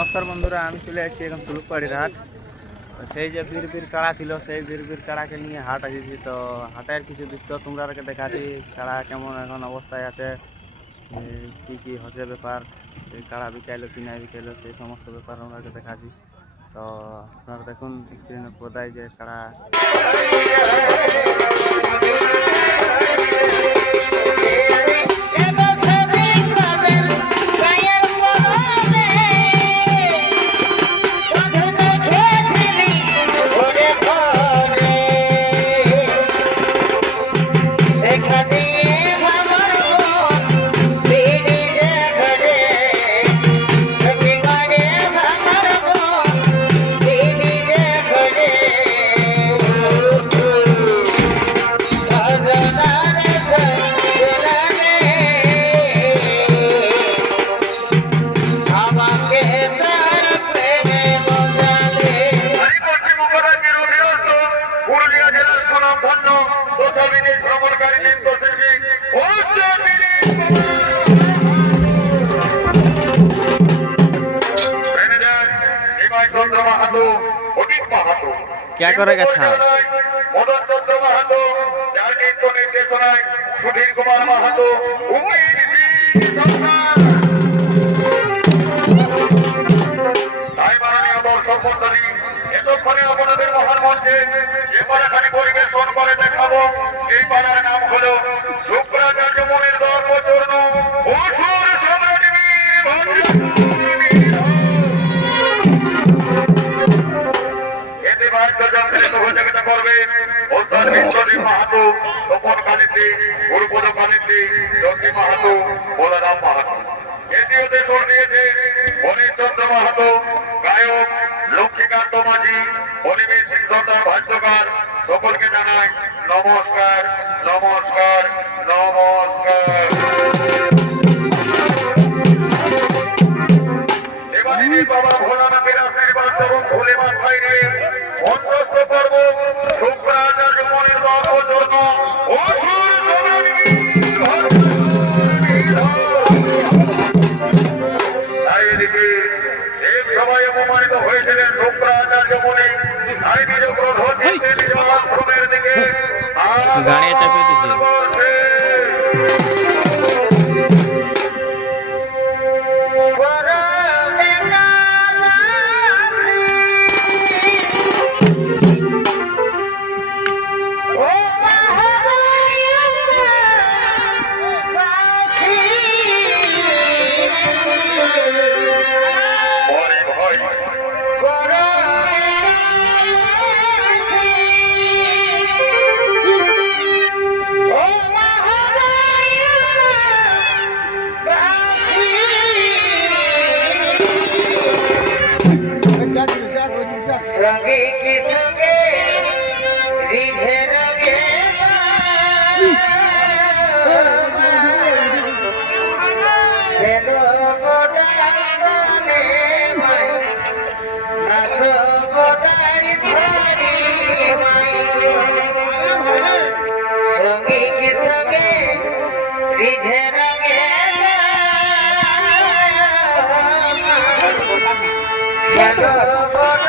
নমস্কার বন্ধুরা, আমি চলে আসছি এখন সুলুকপাড়ির হাট। সেই যে বীর কাড়া ছিল, সেই বীর কাড়াকে নিয়ে হাট আসিছি। তো হাটের কিছু দৃশ্য তোমরাকে দেখাচ্ছি। কাড়া কেমন এখন অবস্থায় আছে, কি কি হচ্ছে ব্যাপার, এই কাড়া বিকাইলো কি না বিকাইলো, সেই সমস্ত ব্যাপার আমাকে দেখাচ্ছি। তো আপনারা দেখুন স্ক্রিনে পর্দায় যে কাড়া क्या करेगा साहब? मदन चंद्र महतो যার নিত্য নির্দেশনায় সুধীর কুমার মাহাতো তাই মাননীয় দর্শক মন্ডলী, এতক্ষণে আপনাদের মহান মঞ্চে যে পাড়াখানি পরিবেশন করে দেখাবো, এই পাড়ার নাম হলো শুক্রাচার্য মনির ধর্মচূর্ণ অসুর সম্রাট সহযোগিতা করবেন মাহাতো, তপন কালিন্দী, গুরুপদ কালিন্দী, জঙ্গি মাহাতো, বলরাম মাহাতো। এটিওতে জোর দিয়েছে মনির চন্দ্র মাহাতো, গায়ক লক্ষ্মীকান্ত মাঝি, অনিমেষ সিং সর্দার ভাষ্যকার। সকলকে জানাই নমস্কার, নমস্কার, নমস্কার। এবারে বাবা ভোলানাথের আশীর্বাদ এবং ভুলে মাথায় নিয়ে অন্তস্থ করব শুক্রাচার্য মনির ধর্মচূর্ণ অসুর তাই এদিকে এক সময় অপমানিত হয়েছিলেন শুক্রাচার্য মনি, তাই নিজ ক্রোধ নিজ আশ্রমের দিকে গাড়ি চাপিয়ে দিয়েছে। रंगे की संगे रिझे रंगे हेलो गोटाने माई नाचो गोटाई भारी माई रंगे की संगे रिझे रंगे हेलो